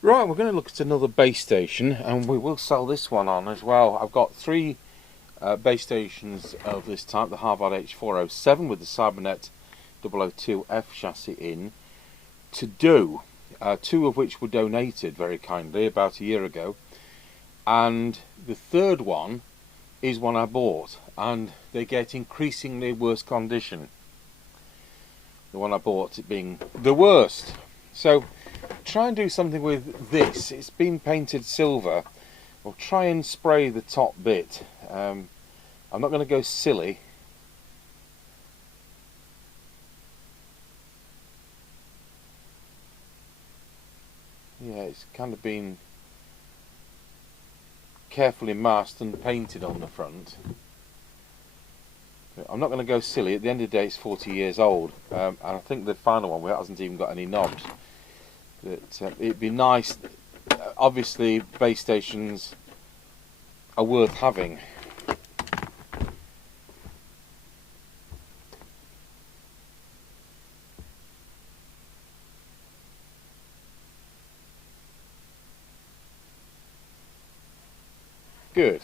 Right, we're going to look at another base station, and we will sell this one on as well. I've got three base stations of this type, the Harvard H407 with the Ctbernet 002F chassis in, to do, two of which were donated very kindly about a year ago, and the third one is one I bought, and they get increasingly worse condition. The one I bought it being the worst. So try and do something with this. It's been painted silver. I'll try and spray the top bit. I'm not going to go silly. Yeah, it's kind of been carefully masked and painted on the front. I'm not going to go silly. At the end of the day, it's 40 years old, and I think the final one hasn't even got any knobs. But it'd be nice. Obviously, base stations are worth having. Good.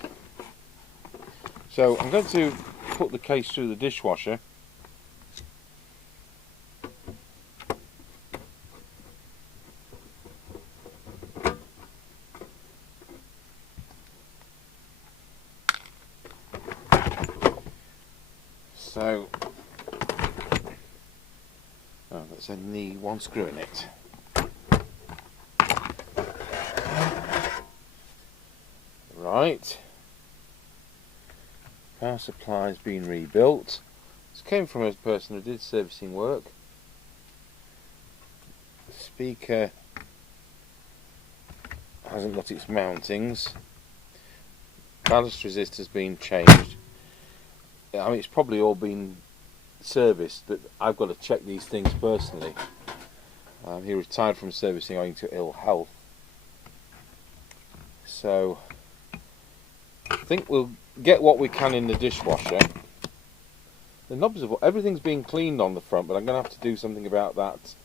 So I'm going to put the case through the dishwasher. So, that's only one screw in it. Right. Power supply's been rebuilt. This came from a person who did servicing work. The speaker hasn't got its mountings. Ballast resistor's been changed. I mean, it's probably all been serviced, but I've got to check these things personally. He retired from servicing owing to ill health. So I think we'll get what we can in the dishwasher. The knobs of everything's been cleaned on the front, but I'm going to have to do something about that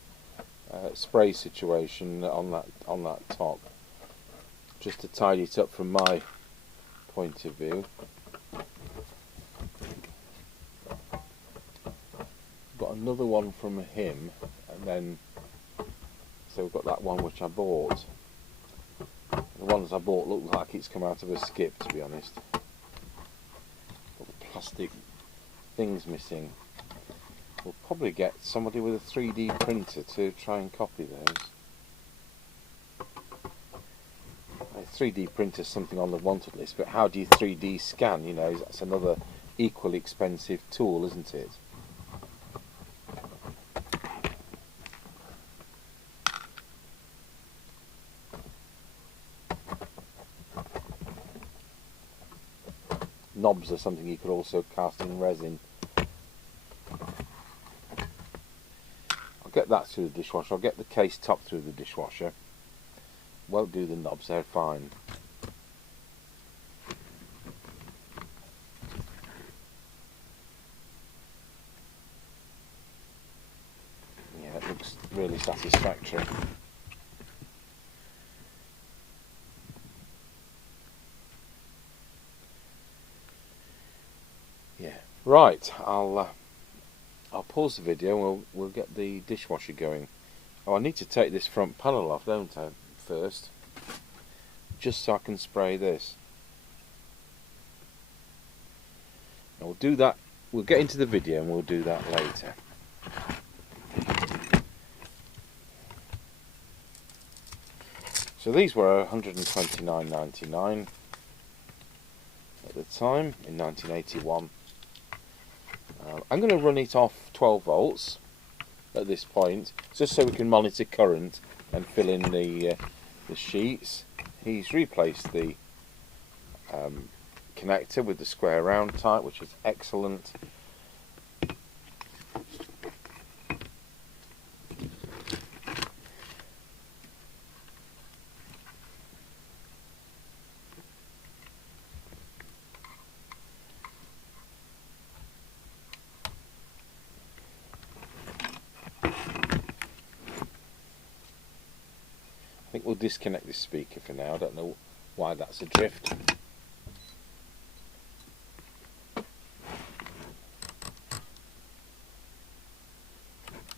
spray situation on that top, just to tidy it up from my point of view. Got another one from him, and then so we've got that one which I bought. The ones I bought look like it's come out of a skip, to be honest. Got the plastic things missing. We'll probably get somebody with a 3D printer to try and copy those. A 3D printer is something on the wanted list, but how do you 3D scan? You know, that's another equally expensive tool, isn't it? Knobs are something you could also cast in resin. I'll get that through the dishwasher. I'll get the case top through the dishwasher. Won't do the knobs, they're fine. Yeah, it looks really satisfactory. Yeah, right. I'll pause the video and we'll get the dishwasher going. Oh, I need to take this front panel off, don't I, first? Just so I can spray this. And we'll do that. We'll get into the video and we'll do that later. So these were £129.99 at the time in 1981. I'm going to run it off 12 volts at this point, just so we can monitor current and fill in the sheets. He's replaced the connector with the square round type, which is excellent. I think we'll disconnect this speaker for now. I don't know why that's adrift.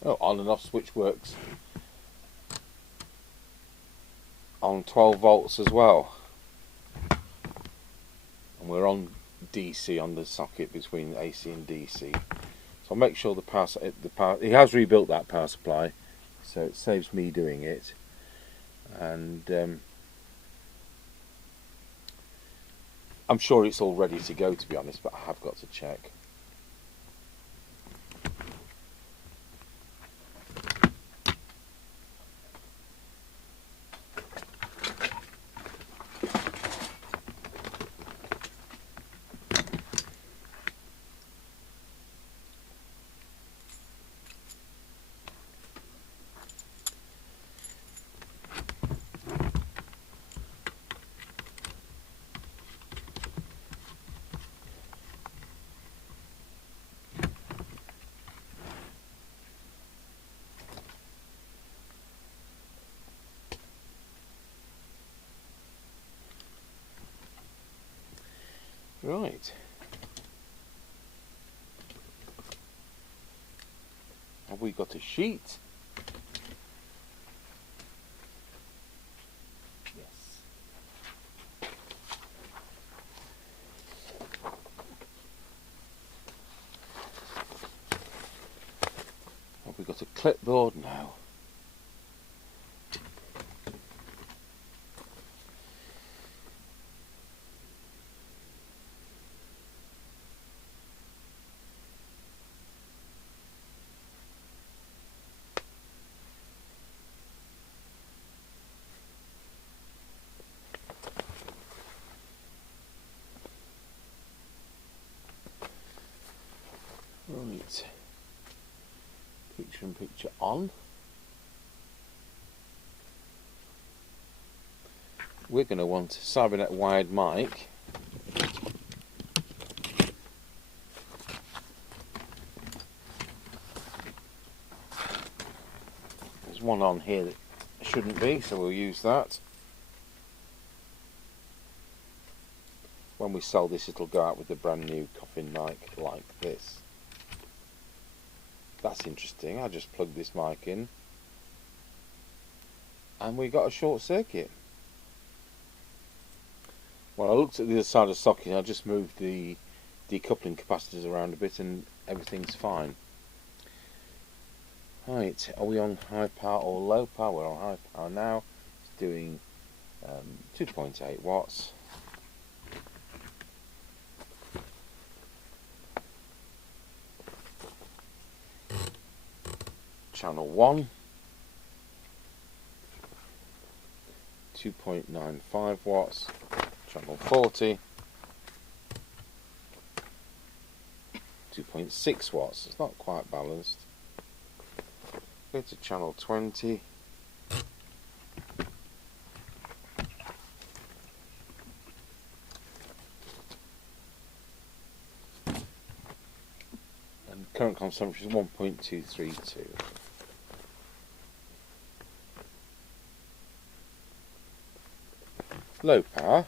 Oh, on and off switch works on 12 volts as well. And we're on DC on the socket between AC and DC. So I'll make sure the power, he has rebuilt that power supply, so it saves me doing it. And I'm sure it's all ready to go, to be honest, but I have got to check. Right. Have we got a sheet? Yes. Have we got a clipboard now? Right, picture in picture on. We're going to want a Ctbernet wired mic. There's one on here that shouldn't be, so we'll use that. When we sell this, it'll go out with a brand new coffin mic like this. That's interesting. I just plugged this mic in and we got a short circuit. Well, I looked at the other side of the socket, I just moved the decoupling capacitors around a bit and everything's fine. Right, are we on high power or low power? We're on high power now. It's doing 2.8 watts. Channel 1, 2.95 watts, channel 40, 2.6 watts, it's not quite balanced. Go to channel 20, and current consumption is 1.232. Low power,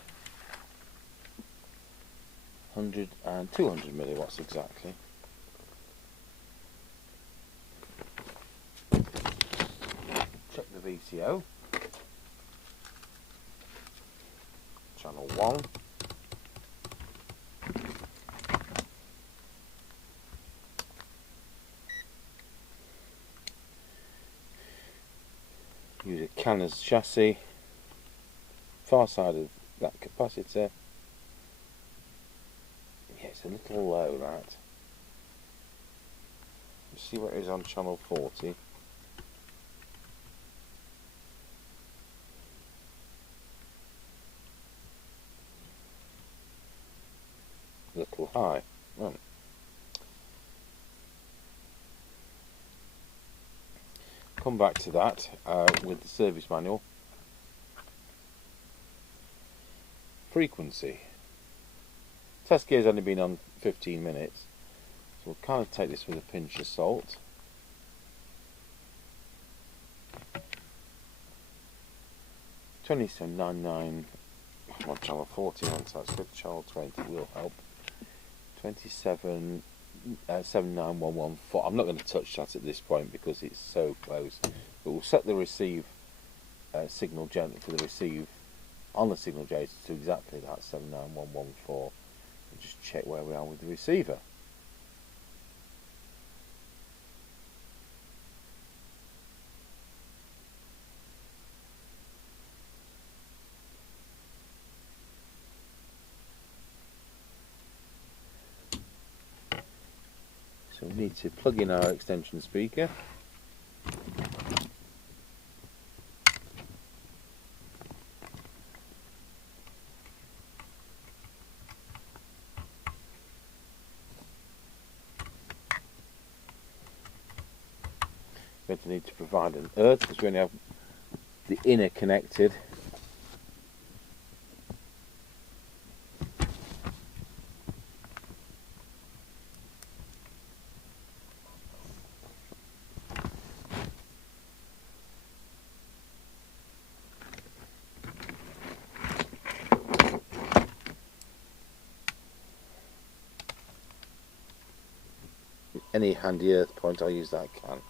100 and 200 milliwatts exactly. Check the VCO. Channel 1. Use a Canner's chassis. Far side of that capacitor. Yeah, it's a little low, that. Let's see what it is on channel 40. A little high. Oh. Come back to that with the service manual. Frequency. Test gear's only been on 15 minutes, so we'll kind of take this with a pinch of salt. 2799. I'm on channel 40 on, so let's go to channel 20, will help. 27 79114. I'm not going to touch that at this point because it's so close. But we'll set the receive signal gently for the receive on the signal generator to exactly that 79114. And just check where we are with the receiver. So we need to plug in our extension speaker. We're going to need to provide an earth because we only have the inner connected. Any handy earth point, I'll use that can.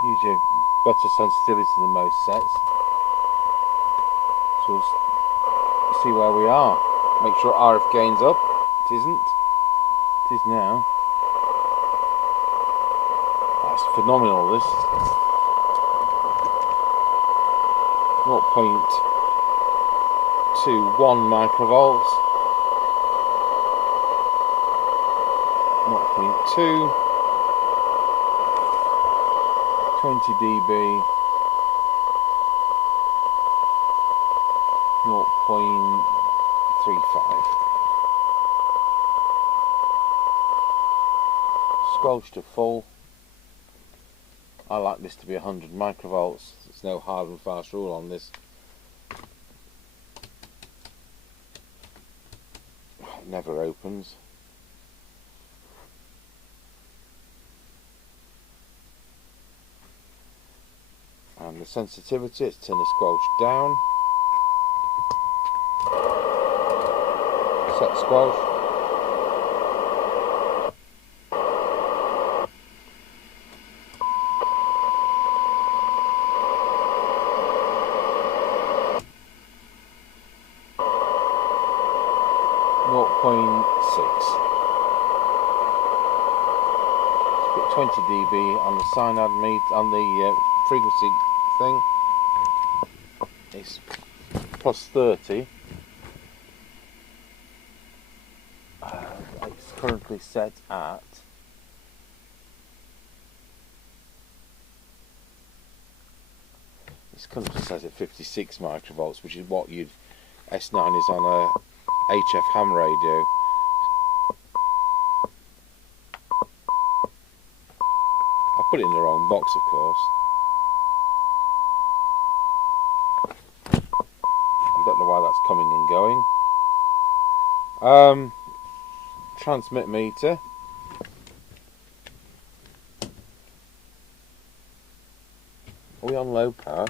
Use your better sensitivity than most sets. So we'll see where we are. Make sure RF gain's up. It isn't. It is now. That's phenomenal, this. 0.21 microvolts. 0.2. 20 dB, 0.35. Squelch to full. I like this to be 100 microvolts. There's no hard and fast rule on this. It never opens. And the sensitivity, let's turn the squelch down. Set squelch. .6. Let's put 20 dB on the SINAD meter, on the frequency thing. It's plus 30. It's currently set at says at 56 microvolts, which is what you'd S9 is on a HF ham radio. I put it in the wrong box, of course. I don't know why that's coming and going. Transmit meter. Are we on low power?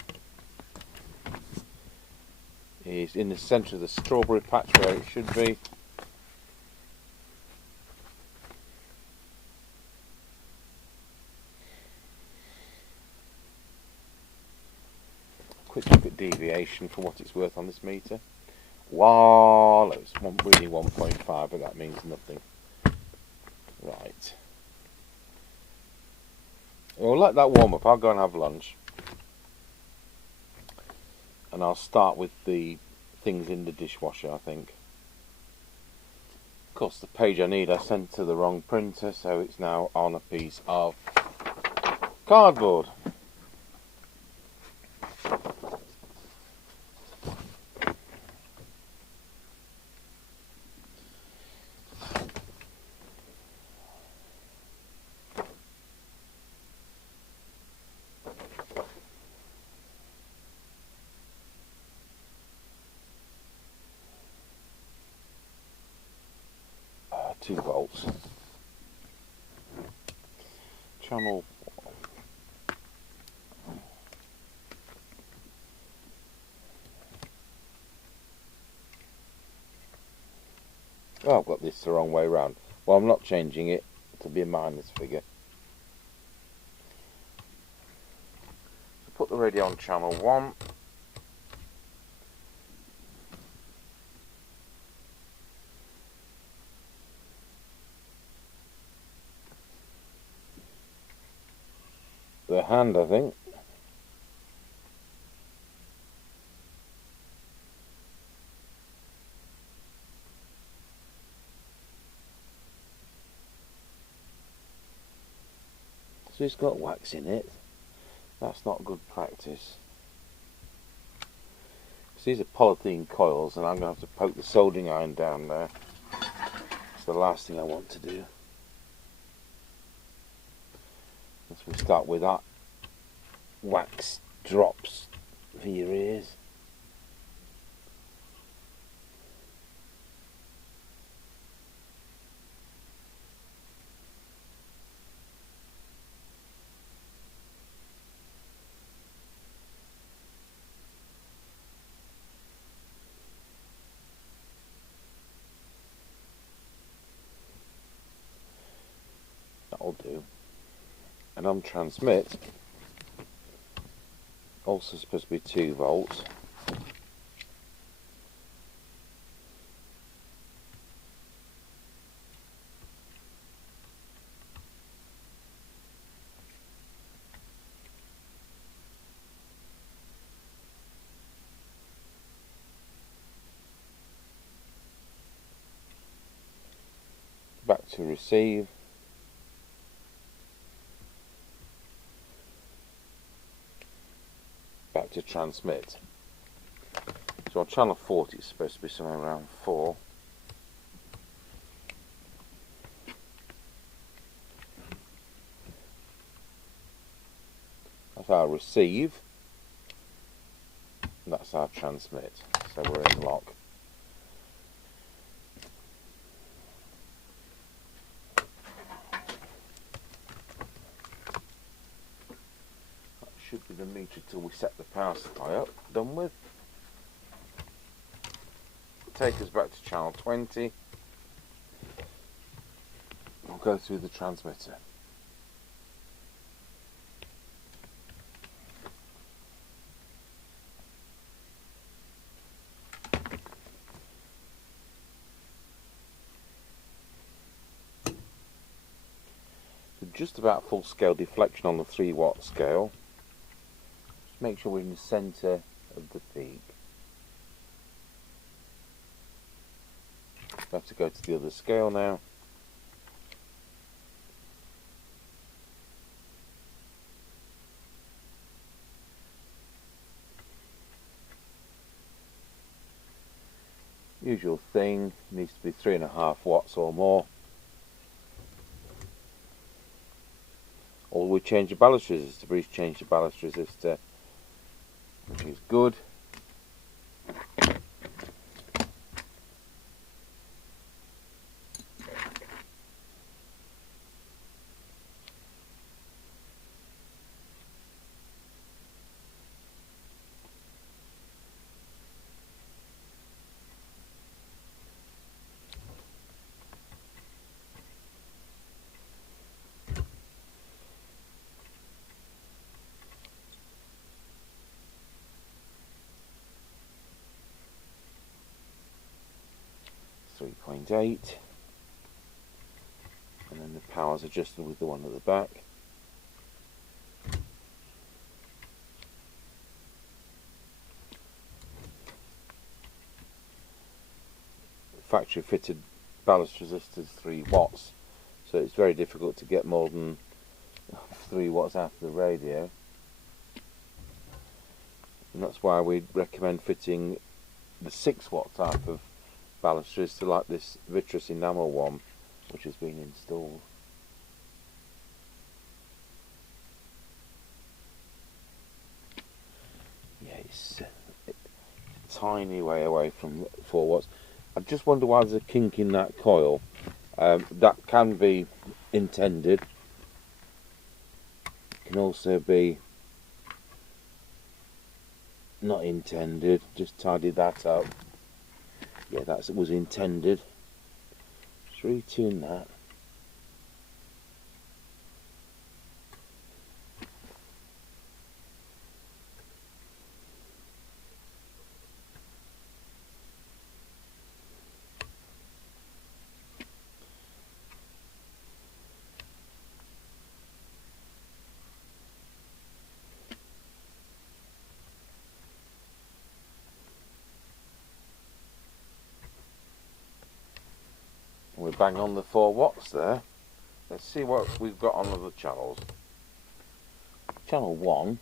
is in the centre of the strawberry patch where it should be. Quick look at deviation for what it's worth on this meter. Wow, it's reading 1.5, but that means nothing. Right. We'll let that warm up. I'll go and have lunch. And I'll start with the things in the dishwasher, I think. Of course, the page I need I sent to the wrong printer, so it's now on a piece of cardboard. Two volts. Channel. Oh, I've got this the wrong way round. Well, I'm not changing it to be a minus figure. So put the radio on channel 1. The hand, I think. So it's got wax in it. That's not good practice. So these are polythene coils, and I'm going to have to poke the soldering iron down there. It's the last thing I want to do. Let's we start with that wax drops for your ears. That'll do. And on transmit, also supposed to be 2 volts. Back to receive. Back to transmit. So on channel 40 it's supposed to be somewhere around 4. That's our receive, and that's our transmit. So we're in lock. Should be the meter till we set the power supply up. Done with. Take us back to channel 20. We'll go through the transmitter. So just about full scale deflection on the 3-watt scale. Make sure we're in the centre of the peak. We have to go to the other scale now. Usual thing, needs to be 3.5 watts or more. Or we change the ballast resistor. Bruce changed the ballast resistor, which is good. 3.8, and then the power's adjusted with the one at the back. Factory fitted ballast resistors 3 watts, so it's very difficult to get more than 3 watts out of the radio, and that's why we recommend fitting the 6 watt type of ballast resistor like this vitrous enamel one which has been installed. Yeah, it's a tiny way away from 4 watts. I just wonder why there's a kink in that coil. That can be intended. Can also be not intended. Just tidy that up. Yeah, that was intended. Just retune that. We bang on the 4 watts there. Let's see what we've got on other channels. Channel 1,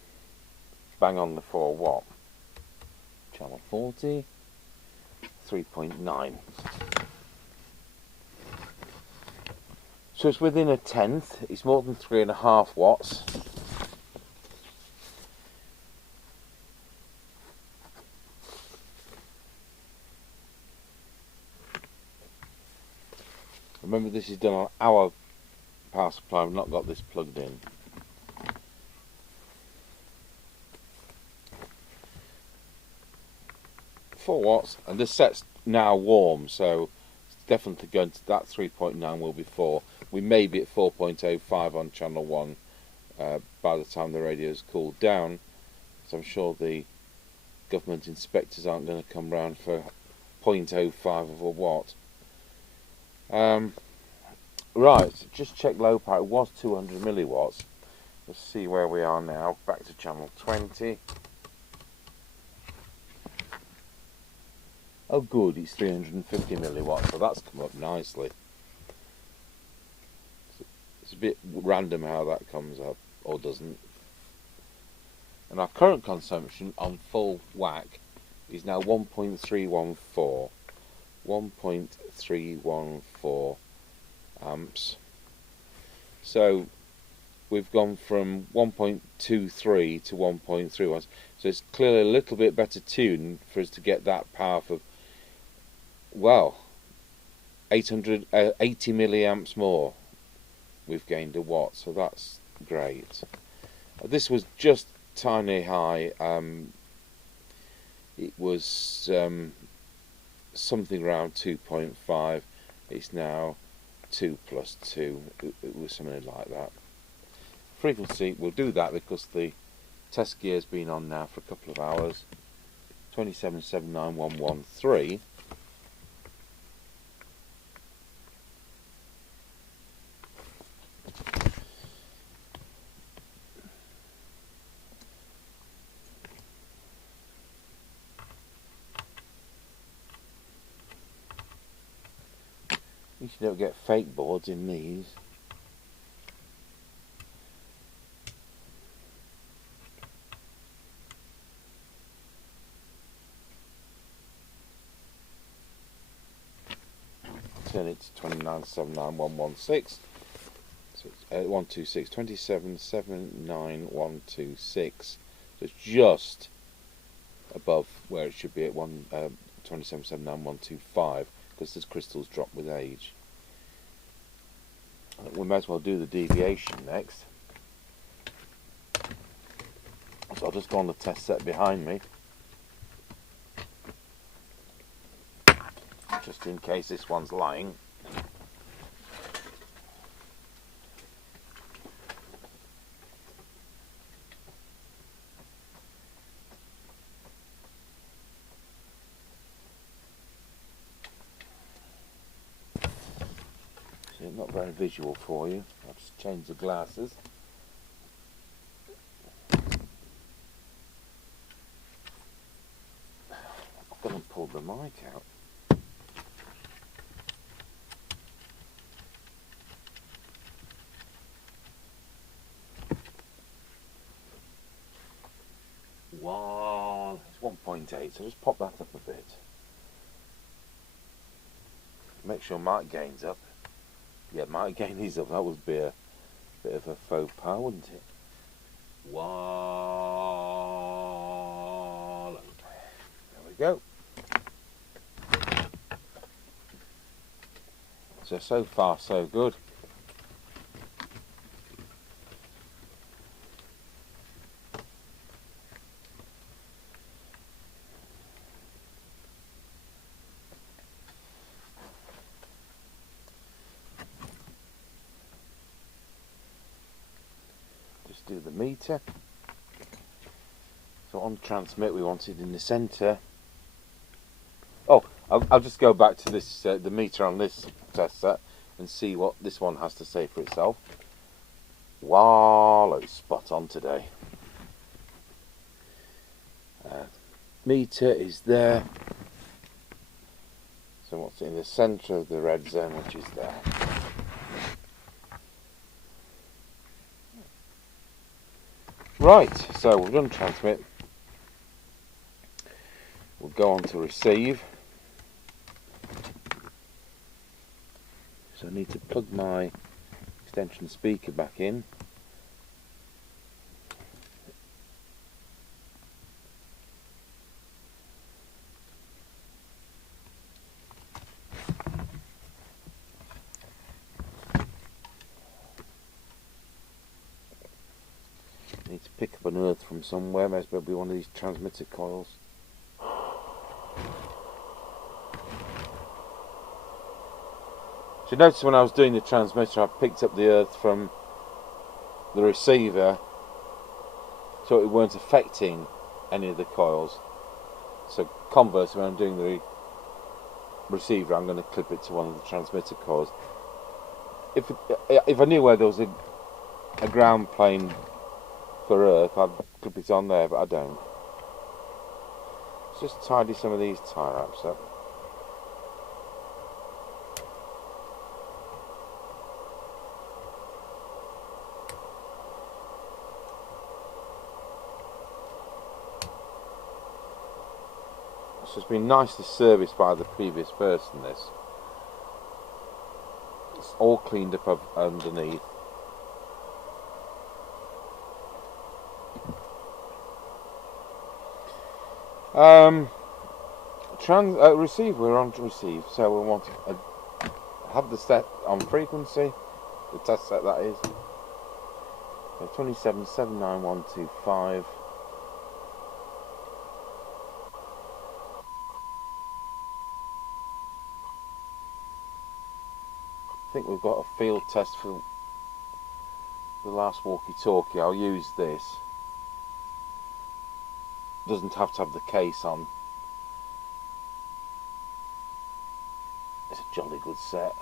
bang on the 4 watt. Channel 40, 3.9. So it's within a tenth. It's more than 3.5 watts. Remember, this is done on our power supply. I've not got this plugged in. Four watts, and this set's now warm, so it's definitely going to that 3.9 will be 4. We may be at 4.05 on channel 1 by the time the radio's cooled down, so I'm sure the government inspectors aren't going to come round for 0.05 of a watt. Right, just check low power. It was 200 milliwatts. Let's see where we are now. Back to channel 20. Oh good, it's 350 milliwatts, so that's come up nicely. It's a bit random how that comes up, or doesn't. And our current consumption on full whack is now 1.314. 1.314 amps. So we've gone from 1.23 to 1.31. So it's clearly a little bit better tuned for us to get that power for, well, 80 milliamps more. We've gained a watt, so that's great. This was just tiny high. It was something around 2.5. It's now 2 plus 2. It was something like that. Frequency, we'll do that because the test gear's been on now for a couple of hours. 2779113. At least you don't get fake boards in these. Turn it to 2979116. So it's 126, 2779126. So it's just above where it should be at 2779125, because this crystal's dropped with age. We may as well do the deviation next. So I'll just go on the test set behind me, just in case this one's lying. not very visual for you. I'll just change the glasses. I've got to pull the mic out. Wow, it's 1.8, so just pop that up a bit. Make sure mic gain's up. Yeah, mic gain is up. That would be a bit of a faux pas, wouldn't it? Wow. There we go. So far so good. Just do the meter. So on transmit we wanted in the centre. Oh, I'll just go back to this the meter on this test set and see what this one has to say for itself. Wow, it's spot on today. Meter is there. So what's in the centre of the red zone, which is there. Right, so we've done transmit. We'll go on to receive. So I need to plug my extension speaker back in. Need to pick up an earth from somewhere. Maybe it'll be one of these transmitter coils. So you notice when I was doing the transmitter, I picked up the earth from the receiver, so it weren't affecting any of the coils. So conversely, when I'm doing the receiver, I'm going to clip it to one of the transmitter coils. If I knew where there was a ground plane for earth, I'd clip it on there, but I don't. Let's just tidy some of these tie wraps up. So it's been nicely serviced by the previous person, this. It's all cleaned up underneath. Receive, we're on to receive, so we want to have the set on frequency, the test set that is. So 27.79125. I think we've got a field test for the last walkie-talkie. I'll use this. Doesn't have to have the case on. It's a jolly good set.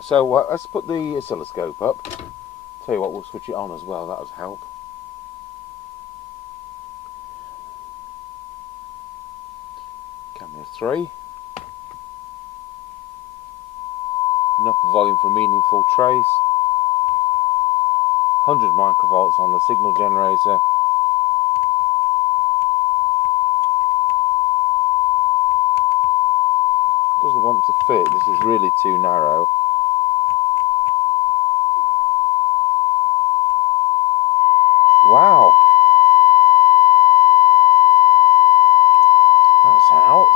So let's put the oscilloscope up. Tell you what, we'll switch it on as well, that would help. Camera 3. Enough volume for a meaningful trace. 100 microvolts on the signal generator. Doesn't want to fit, this is really too narrow. Wow! That's out.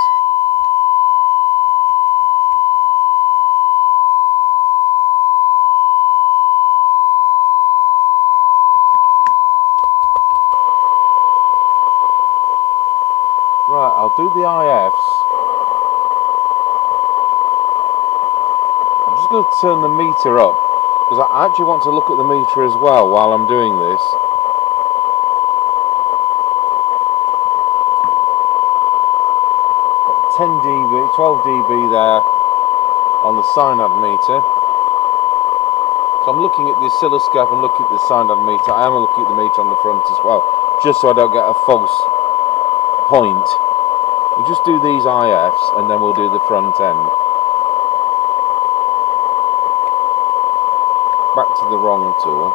Right, I'll do the IFs. going to turn the meter up because I actually want to look at the meter as well while I'm doing this. Got 10 dB, 12 dB there on the SINAD meter. So I'm looking at the oscilloscope and looking at the SINAD meter. I am looking at the meter on the front as well, just so I don't get a false point. We'll just do these IFs and then we'll do the front end. Back to the wrong tool.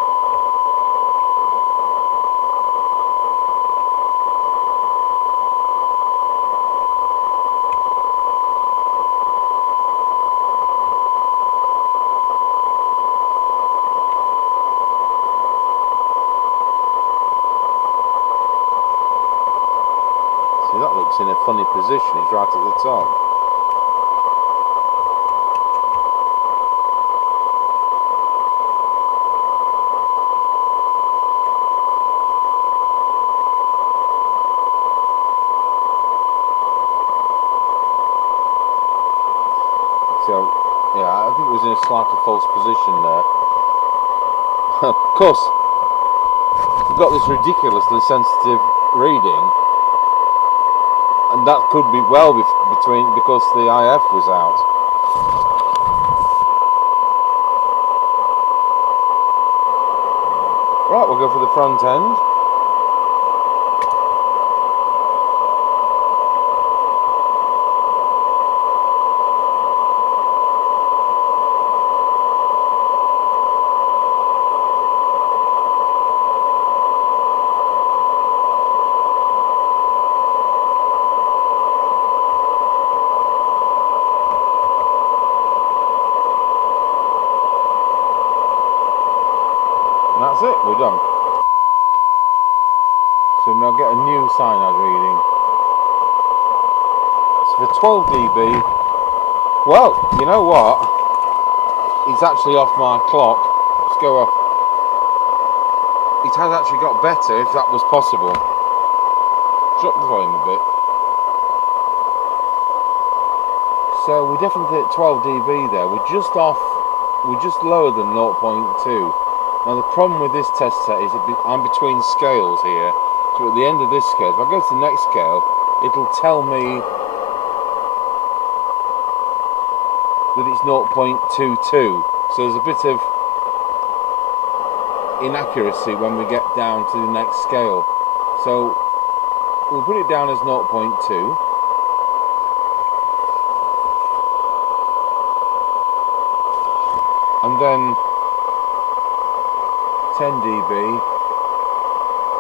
See, that looks in a funny position, it's right at the top. So, yeah, I think it was in a slightly false position there. Of course, we've got this ridiculously sensitive reading, and that could be well between because the IF was out. Right, we'll go for the front end. And that's it, we're done. So now get a new SINAD reading. So for 12 dB, well, you know what? It's actually off my clock. Let's go off. It has actually got better if that was possible. Drop the volume a bit. So we're definitely at 12 dB there. We're just off, we're just lower than 0.2. Now the problem with this test set is I'm between scales here, so at the end of this scale, if I go to the next scale, it'll tell me that it's 0.22, so there's a bit of inaccuracy when we get down to the next scale. So we'll put it down as 0.2. And then 10 dB.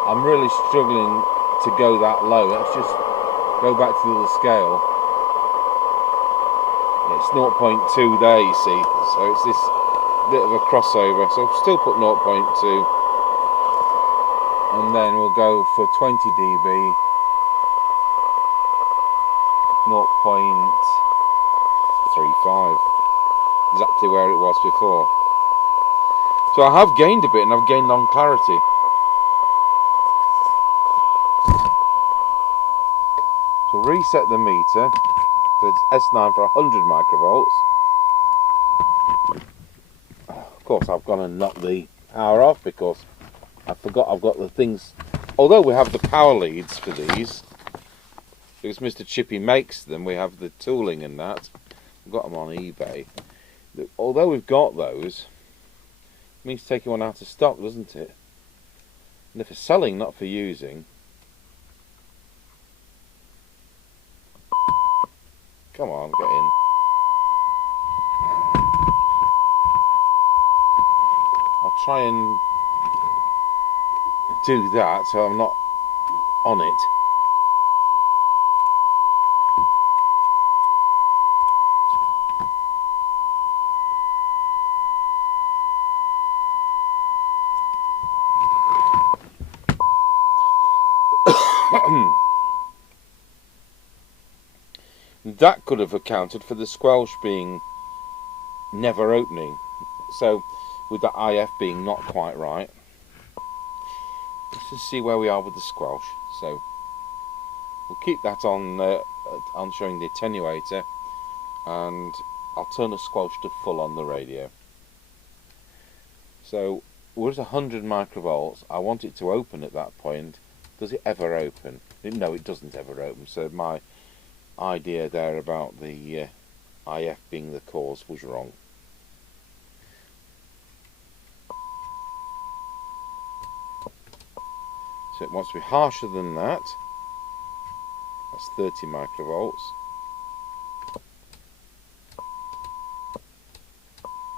I'm really struggling to go that low. Let's just go back to the other scale. It's 0.2 there, you see. So it's this bit of a crossover. So I'll still put 0.2. And then we'll go for 20 dB. 0.35. Exactly where it was before. So I have gained a bit, and I've gained on clarity. So reset the meter. So it's S9 for 100 microvolts. Of course, I've gone and knocked the power off because I forgot I've got the things. Although we have the power leads for these, because Mr. Chippie makes them, we have the tooling and that. I've got them on eBay. Although we've got those, it means taking one out of stock, doesn't it? And they're for selling, not for using. Come on, get in. I'll try and do that so I'm not on it. That could have accounted for the squelch being never opening. So with the IF being not quite right. Let's just see where we are with the squelch. So we'll keep that on showing the attenuator, and I'll turn the squelch to full on the radio. So we're at 100 microvolts. I want it to open at that point. Does it ever open? No, it doesn't ever open. So my idea there about the IF being the cause was wrong. So it wants to be harsher than that. That's 30 microvolts.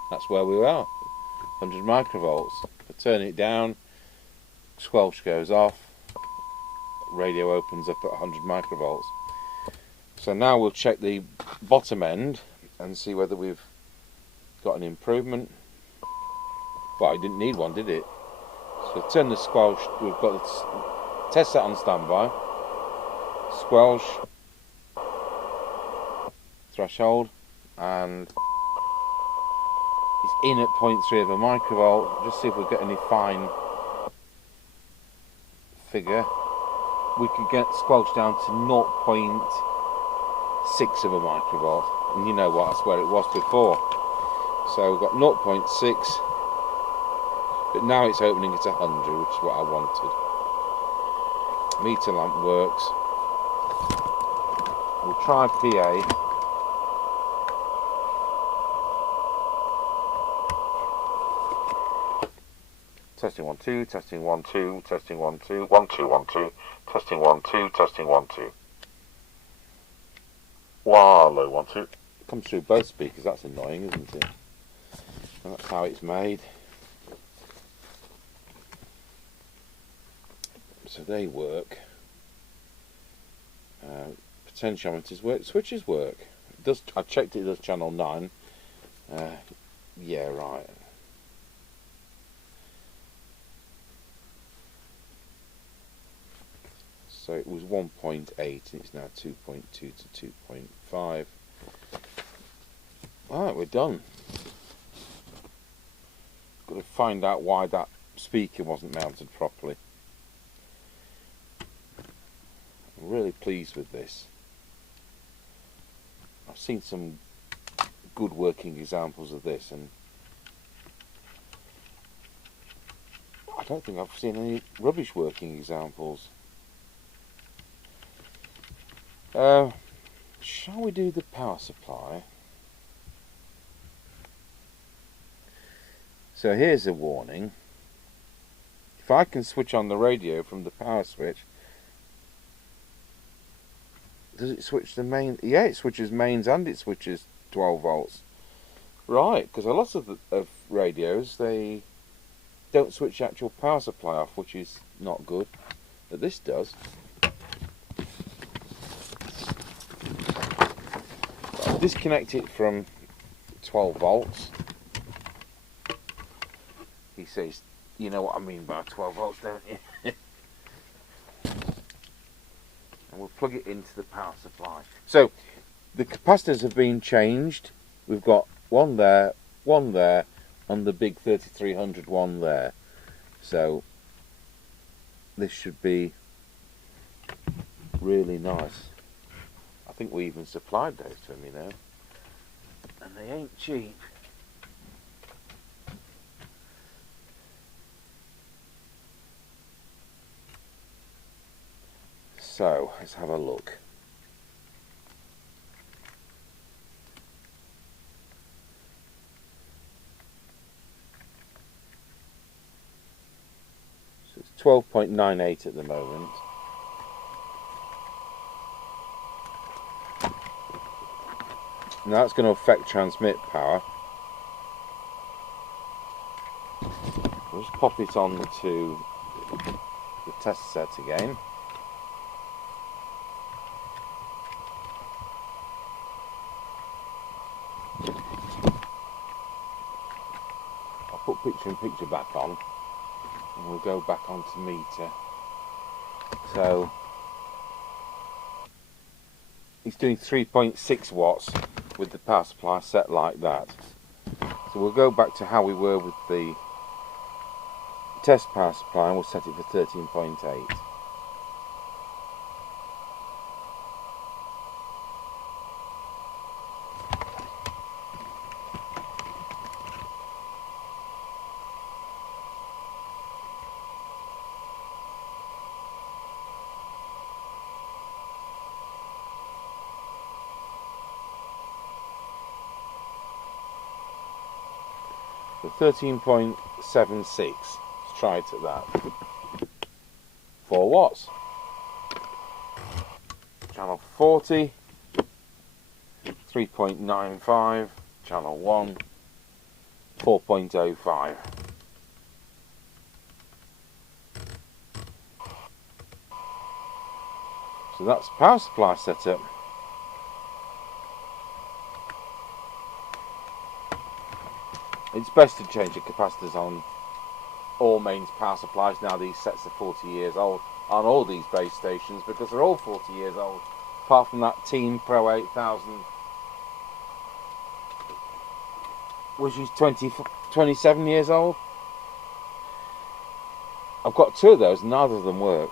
That's where we are, 100 microvolts. I turn it down, squelch goes off, radio opens up at 100 microvolts. So now we'll check the bottom end and see whether we've got an improvement. Well, it didn't need one, did it? So turn the squelch, we've got the test set on standby. Squelch, threshold, and it's in at 0.3 of a microvolt. Just see if we get any fine figure. We could get squelch down to 0.6 of a microvolt, and you know what, that's where it was before. So we've got 0.6, but now it's opening at 100, which is what I wanted. Meter lamp works. We'll try PA. Testing 1 2, testing 1 2, testing 1 2, 1 2 1 2, testing 1 2, testing 1 2. Wow, low 1 2. It comes through both speakers. That's annoying, isn't it? And that's how it's made. So they work. Potentiometers work. Switches work. It does. I checked it. It does channel 9. Yeah, right. So it was 1.8 and it's now 2.2 to 2.5. Alright, we're done. Got to find out why that speaker wasn't mounted properly. I'm really pleased with this. I've seen some good working examples of this, and I don't think I've seen any rubbish working examples. Shall we do the power supply? So here's a warning. If I can switch on the radio from the power switch, does it switch the main? Yeah, it switches mains and it switches 12 volts. Right, because a lot of radios, they don't switch the actual power supply off, which is not good. But this does. I'll disconnect it from 12 volts. He says, you know what I mean by 12 volts, don't you? And we'll plug it into the power supply. So the capacitors have been changed. We've got one there, and the big 3300 one there. So this should be really nice. I think we even supplied those to him, you know, and they ain't cheap. So let's have a look. So it's 12.98 at the moment. Now that's going to affect transmit power. We'll just pop it on to the test set again. I'll put picture-in-picture back on and we'll go back onto meter. So it's doing 3.6 watts with the power supply set like that. So we'll go back to how we were with the test power supply and we'll set it for 13.8. So 13.76. Let's try it at that. 4 watts. Channel 40. 3.95. Channel 1. 4.05. So that's power supply setup. It's best to change the capacitors on all mains power supplies now. These sets are 40 years old on all these base stations because they're all 40 years old, apart from that Team Pro 8000, which is 27 years old. I've got 2 of those, neither of them work.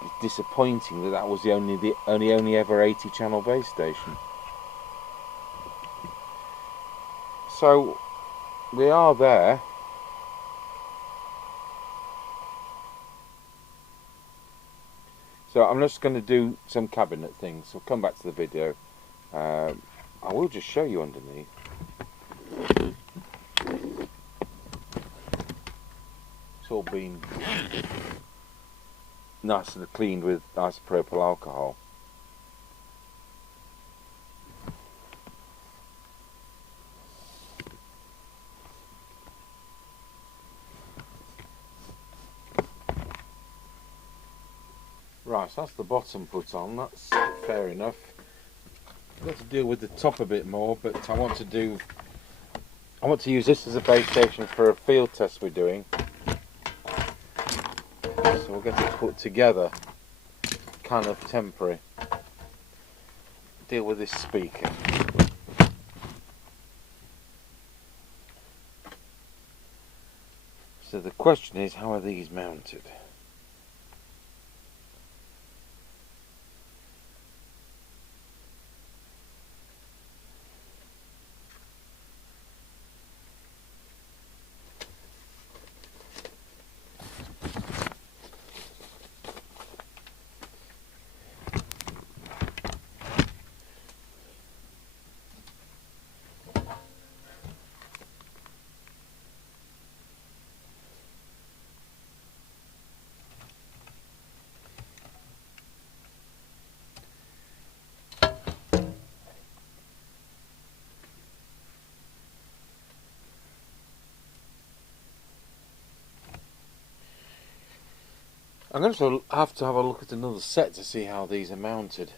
It's disappointing that that was the only ever 80 channel base station. So we are there. So I'm just going to do some cabinet things. So come back to the video. I will just show you underneath. It's all been nice and cleaned with isopropyl alcohol. Right, so that's the bottom put on. That's fair enough. I've got to deal with the top a bit more, but I want to use this as a base station for a field test we're doing. So we'll get it put together, kind of temporary. Deal with this speaker. So the question is, how are these mounted? I'm going to have a look at another set to see how these are mounted.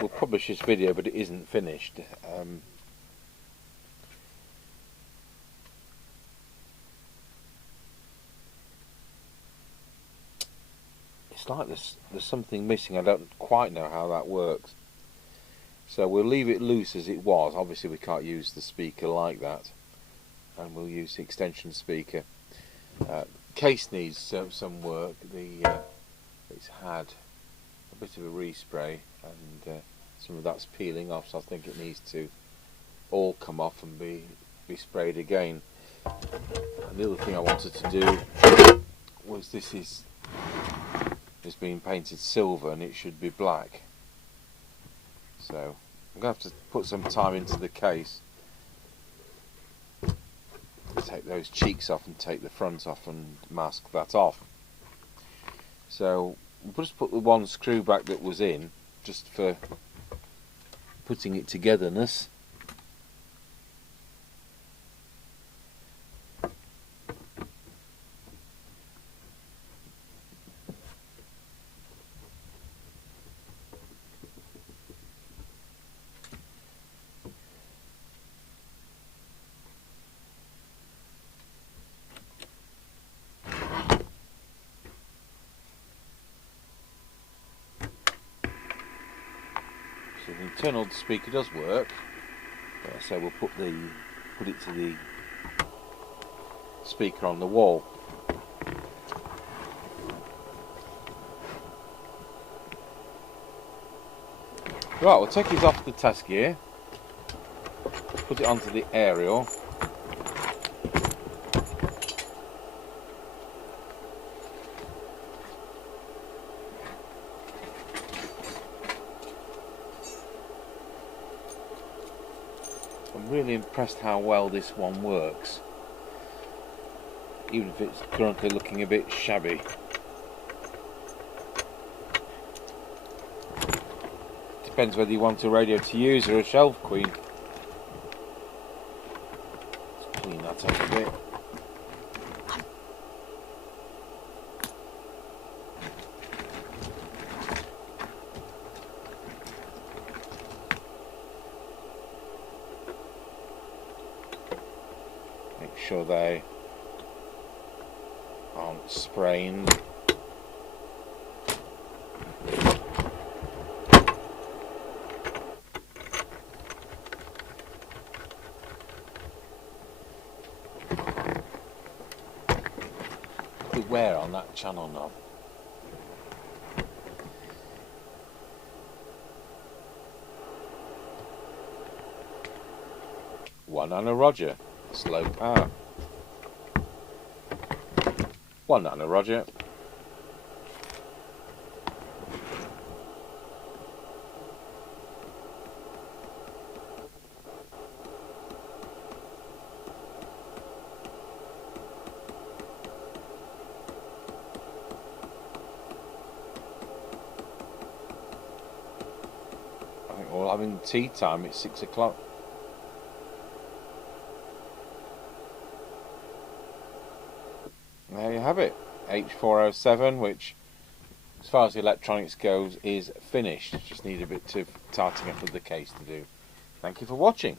We'll publish this video, but it isn't finished. It's like there's something missing. I don't quite know how that works. So we'll leave it loose as it was. Obviously we can't use the speaker like that, and we'll use the extension speaker. Case needs some work. It's had a bit of a respray, and some of that's peeling off, so I think it needs to all come off and be sprayed again. And the other thing I wanted to do was, this is being painted silver and it should be black, so I'm going to have to put some time into the case, take those cheeks off and take the front off and mask that off. So we'll just put the one screw back that was in, just for putting it togetherness. So the internal speaker does work. So we'll put it to the speaker on the wall. Right, we'll take it off the test gear, put it onto the aerial. I'm really impressed how well this one works, even if it's currently looking a bit shabby. Depends whether you want a radio to use or a shelf queen. Let's clean that up a bit. Make sure they aren't sprained. The wear on that channel knob. One nano Roger, slow power. 1 nano Roger. I think we're having tea time at 6 o'clock. There you have it, H407, which as far as the electronics goes is finished. Just need a bit of tarting up of the case to do. Thank you for watching.